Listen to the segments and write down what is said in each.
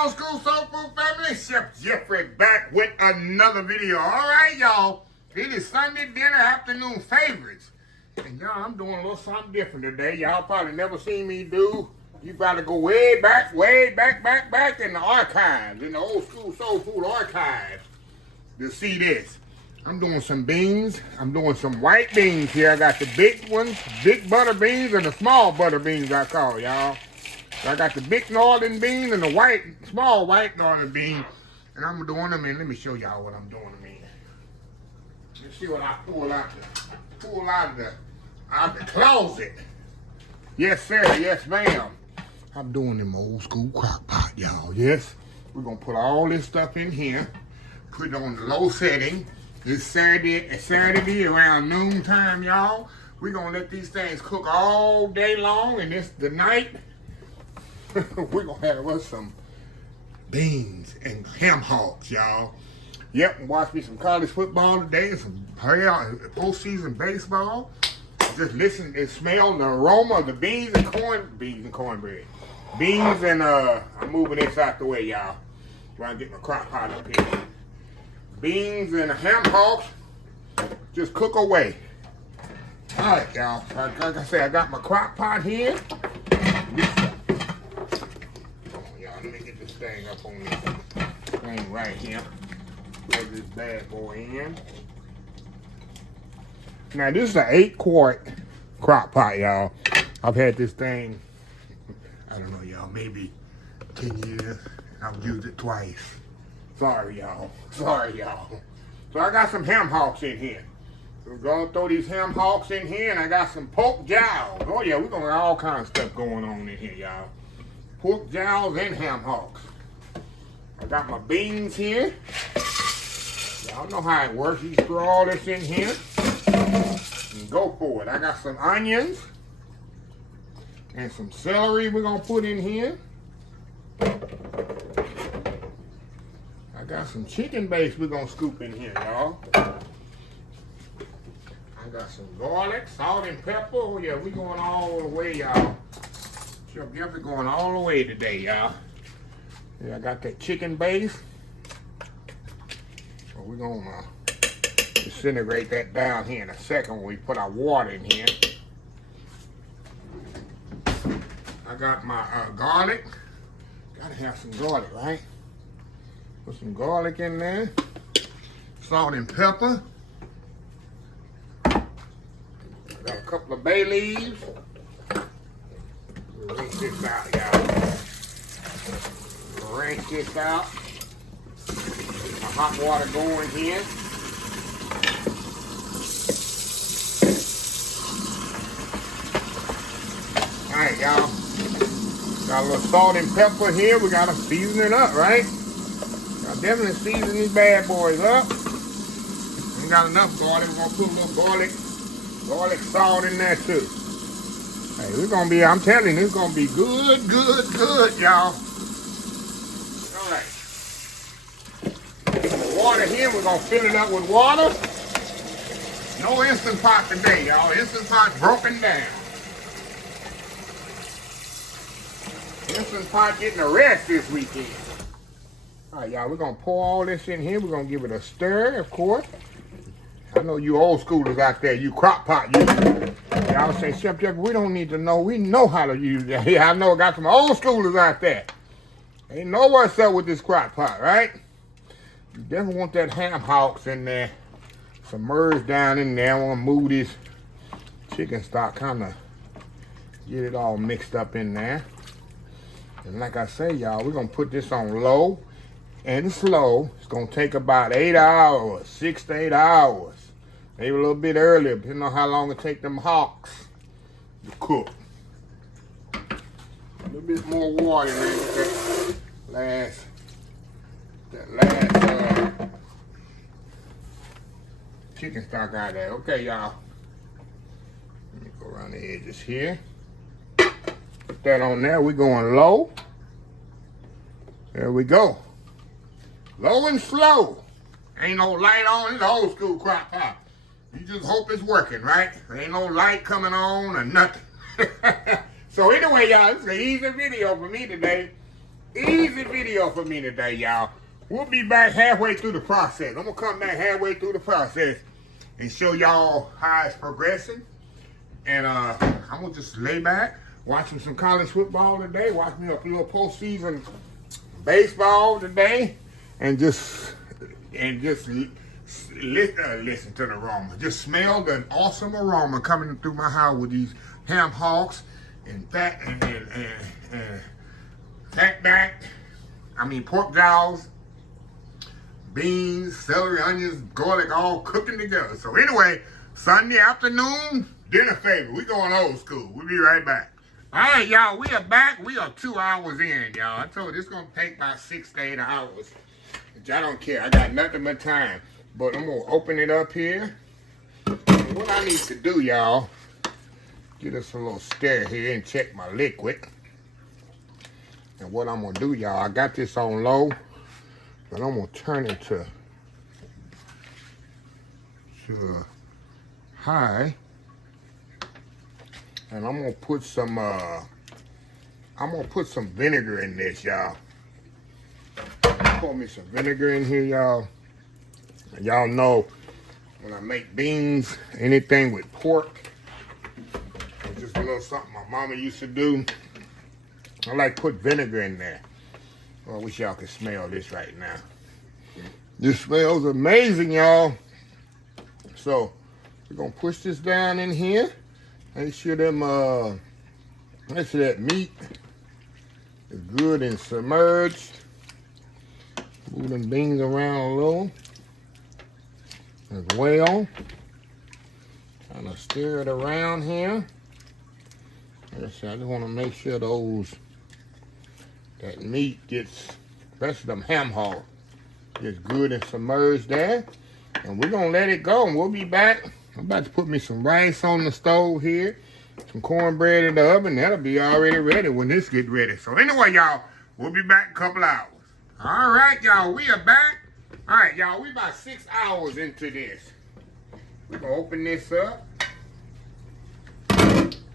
old school soul food family, Chef Jeffrey back with another video. All right, y'all. It is Sunday dinner afternoon favorites. And y'all, I'm doing a little something different today. Y'all probably never seen me do. You gotta go way back in the archives, in the old school soul food archives to see this. I'm doing some beans. I'm doing some white beans here. I got the big ones, big butter beans, and the small butter beans I call y'all. I got the big northern bean and the small white northern bean. And I'm doing them in. Let me show y'all what I'm doing them in. Let's see what I pull out of the closet. Yes, sir. Yes, ma'am. I'm doing them old school crock pot, y'all. Yes. We're going to put all this stuff in here. Put it on the low setting. It's Saturday around noon time, y'all. We're going to let these things cook all day long. And the night, we're going to have us some beans and ham hocks, y'all. Yep, and watch me some college football today and some postseason baseball. Just listen and smell the aroma of the beans and cornbread. Beans and, I'm moving this out the way, y'all. While I get my crock pot up here. Beans and ham hocks, just cook away. All right, y'all. Like I said, I got my crock pot here. Come on, y'all. Let me get this thing up on this thing right here. Plug this bad boy in. Now, this is an 8-quart crock pot, y'all. I've had this thing, I don't know, y'all, maybe 10 years. I've used it twice. Sorry, y'all. Sorry, y'all. So I got some ham hocks in here. We're going to throw these ham hocks in here, and I got some pork jowls. Oh, yeah, we're going to have all kinds of stuff going on in here, y'all. Pork jowls and ham hocks. I got my beans here. Y'all know how it works. You throw all this in here and go for it. I got some onions and some celery we're going to put in here. I got some chicken base we're going to scoop in here, y'all. I got some garlic, salt, and pepper. Oh, yeah, we're going all the way, y'all. Chef Jeffrey going all the way today, y'all. Yeah, I got that chicken base. So we're going to disintegrate that down here in a second when we put our water in here. I got my garlic. Gotta have some garlic, right? Put some garlic in there. Salt and pepper. I got a couple of bay leaves. We'll rinse this out, y'all. Rinse this out. Get my hot water going here. Alright, y'all. Got a little salt and pepper here. We gotta season it up, right? Gotta definitely season these bad boys up. Ain't got enough garlic. We're gonna put a little garlic salt in there too. Hey, we're gonna be, I'm telling you, it's gonna be good, y'all. Alright. Get the water here. We're gonna fill it up with water. No Instant Pot today, y'all. Instant Pot broken down. Instant Pot getting a rest this weekend. All right, y'all, we're going to pour all this in here. We're going to give it a stir, of course. I know you old schoolers out there, you crock pot users. Y'all say, Chef Jeffrey, we don't need to know. We know how to use that. Yeah, I know I got some old schoolers out there. They know what's up with this crock pot, right? You definitely want that ham hocks in there. Submerged down in there. I want to move this chicken stock, kind of get it all mixed up in there. And like I say, y'all, we're going to put this on low and slow. It's going to take about 8 hours, 6 to 8 hours. Maybe a little bit earlier, depending on how long it takes them hocks to cook. A little bit more water in there. That last chicken stock out there. Okay, y'all. Let me go around the edges here. Put that on there. We're going low. There we go. Low and slow. Ain't no light on. It's old school crock pot. You just hope it's working, right? There ain't no light coming on or nothing. So anyway, y'all, this is an easy video for me today. Easy video for me today, y'all. We'll be back halfway through the process. I'm gonna come back halfway through the process and show y'all how it's progressing. And I'm gonna just lay back, watching some college football today, watch me a little postseason baseball today, and just listen to the aroma. Just smell the awesome aroma coming through my house with these ham hocks and fat and fatback. I mean pork jowls, beans, celery, onions, garlic, all cooking together. So anyway, Sunday afternoon dinner favor. We going old school. We'll be right back. All right, y'all. We are back. We are 2 hours in, y'all. I told you it's gonna take about 6 to 8 hours. But I don't care. I got nothing but time. But I'm gonna open it up here. And what I need to do, y'all, get us a little stir here and check my liquid. And what I'm gonna do, y'all, I got this on low, but I'm gonna turn it to high. And I'm gonna put some vinegar in this, y'all. Pour me some vinegar in here, y'all. And y'all know when I make beans, anything with pork, it's just a little something my mama used to do. I like to put vinegar in there. Well, I wish y'all could smell this right now. This smells amazing, y'all. So we're gonna push this down in here. Make sure that meat is good and submerged. Move them beans around a little as well. Kind of stir it around here. Like I said, I just want to make sure that meat gets, especially them ham hocks, gets good and submerged there. And we're gonna let it go, and we'll be back. I'm about to put me some rice on the stove here, some cornbread in the oven. That'll be already ready when this gets ready. So anyway, y'all, we'll be back in a couple hours. All right, y'all, we are back. All right, y'all, we about 6 hours into this. We're gonna open this up.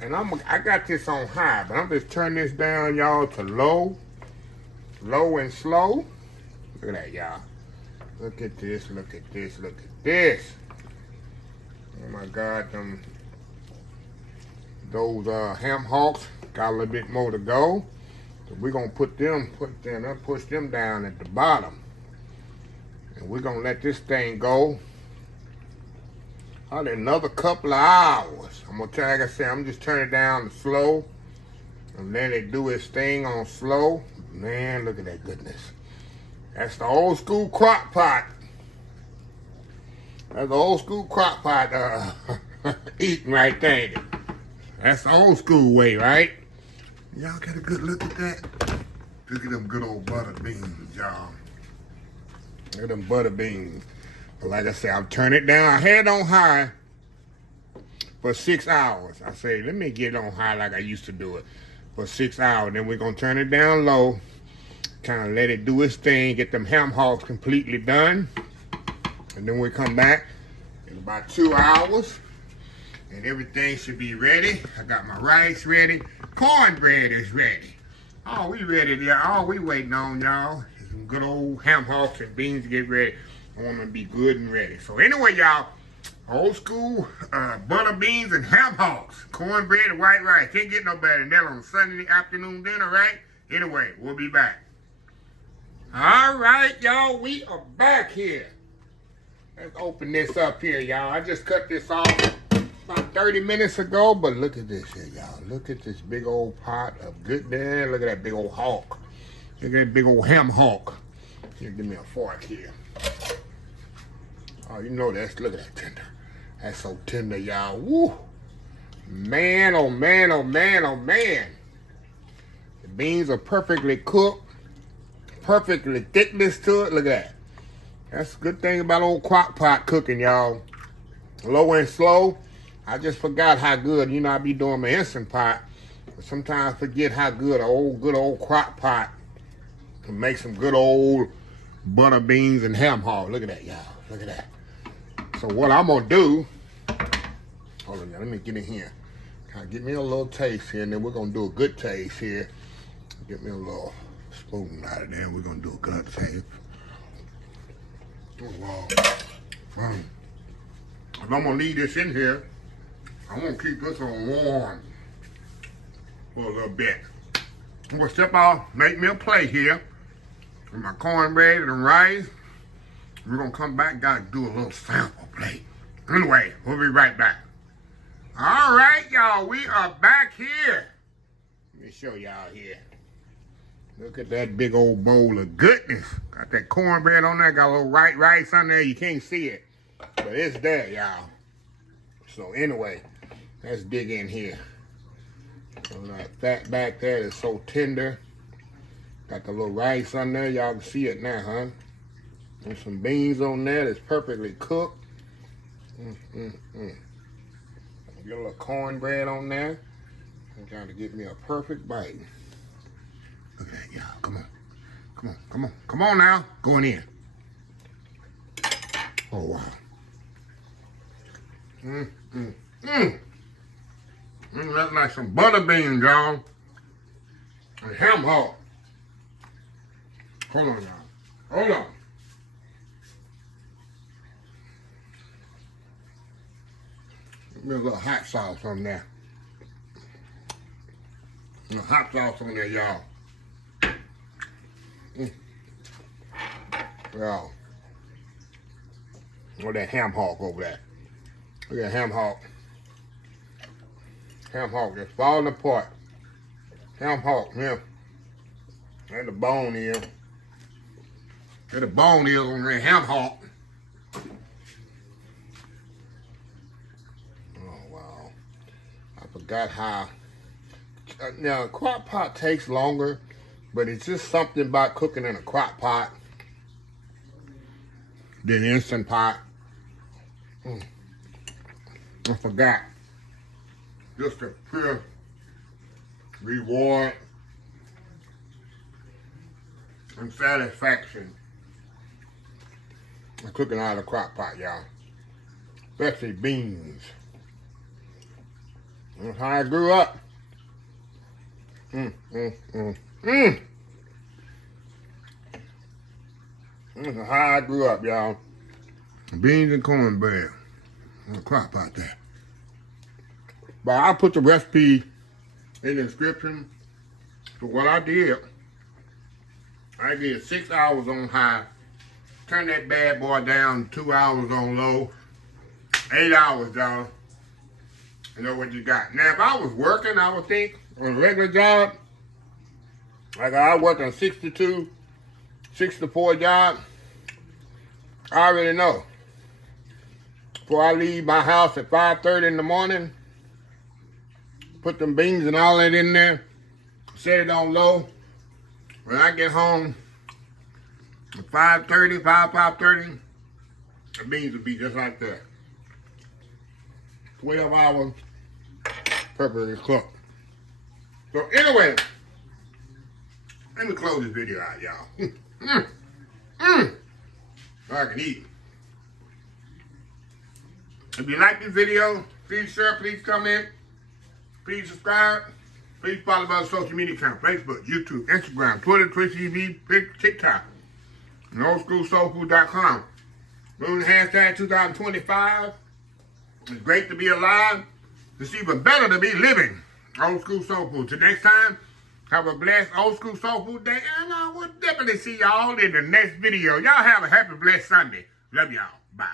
And I got this on high, but I'm just turning this down, y'all, to low and slow. Look at that, y'all. Look at this, look at this, look at this. Oh my God, those ham hocks got a little bit more to go. So we're gonna push them down at the bottom. And we're gonna let this thing go probably another couple of hours. I'm gonna try, like I said, I'm just turning it down to slow and let it do its thing on slow. Man, look at that goodness. That's the old school crock pot. That's the old school crock pot eating right there. That's the old school way, right? Y'all got a good look at that? Look at them good old butter beans, y'all. Look at them butter beans. But like I said, I'll turn it down. I had it on high for 6 hours. I say, let me get it on high like I used to do it for 6 hours. Then we're going to turn it down low, kind of let it do its thing, get them ham hocks completely done. And then we come back in about 2 hours, and everything should be ready. I got my rice ready. Cornbread is ready. Oh, we ready there. All we waiting on, y'all, is some good old ham hocks and beans to get ready. I want them to be good and ready. So anyway, y'all, old school butter beans and ham hocks, cornbread and white rice. Can't get no better than that on Sunday afternoon dinner, right? Anyway, we'll be back. All right, y'all, we are back here. Let's open this up here, y'all. I just cut this off about 30 minutes ago, but look at this here, y'all. Look at this big old pot of good there. Look at that big old hawk. Look at that big old ham hawk. Here, give me a fork here. Oh, you know that's, look at that tender. That's so tender, y'all. Woo! Man, oh man, oh man, oh man. The beans are perfectly cooked. Perfectly thickness to it. Look at that. That's a good thing about old crock pot cooking, y'all. Low and slow. I just forgot how good, you know, I be doing my Instant Pot, but sometimes I forget how good an good old crock pot can make some good old butter beans and ham hock. Look at that, y'all. Look at that. So what I'm gonna do, hold on, y'all, let me get in here. Kind of get me a little taste here, and then we're gonna do a good taste here. Get me a little spoon out of there. We're gonna do a gut save. Oh, wow. If I'm gonna leave this in here, I'm gonna keep this on warm for a little bit. I'm gonna step out, make me a plate here with my cornbread and rice. We're gonna come back, gotta do a little sample plate. Anyway, we'll be right back. All right, y'all, we are back here. Let me show y'all here. Look at that big old bowl of goodness. Got that cornbread on there, got a little white rice on there. You can't see it, but it's there, y'all. So anyway, let's dig in here. So that fat back there is so tender. Got the little rice on there. Y'all can see it now, huh? And some beans on there that's perfectly cooked. Get a little cornbread on there. I'm trying to get me a perfect bite. Look at that, y'all. Come on. Come on, come on. Come on now. Going in. Oh, wow. That's like some butter beans, y'all. And ham hock. Hold on, y'all. Hold on. Give me a little hot sauce on there. A little hot sauce on there, y'all. Y'all. Look at that ham hock over there. Look at that ham hock. Ham hock just falling apart. Ham hock, yeah. And the bone is. And the bone is on that ham hock. Oh, wow. I forgot how. Now, a crock pot takes longer, but it's just something about cooking in a crock pot than Instant Pot. I forgot. Just a pure reward and satisfaction of cooking out of a crock pot, y'all. Especially beans. That's how I grew up. That's how I grew up, y'all. Beans and cornbread in a crock pot there. But I'll put the recipe in the description. So what I did 6 hours on high, turn that bad boy down 2 hours on low, 8 hours, y'all. You know what you got. Now, if I was working, I would think, on a regular job, like I work on 62, 64 job, I already know. Before I leave my house at 5:30 in the morning, put them beans and all that in there, set it on low. When I get home at 5:30, 5:30, the beans will be just like that. 12 hours, perfectly cooked. So anyway, let me close this video out, y'all. So I can eat. If you like this video, please share, please comment, please subscribe, please follow my social media accounts, Facebook, YouTube, Instagram, Twitter, Twitch TV, TikTok, and oldschoolsoulfood.com. Moving hashtag 2025. It's great to be alive. It's even better to be living. Old School Soul Food. Till next time, have a blessed Old School Soul Food day, and I will definitely see y'all in the next video. Y'all have a happy, blessed Sunday. Love y'all. Bye.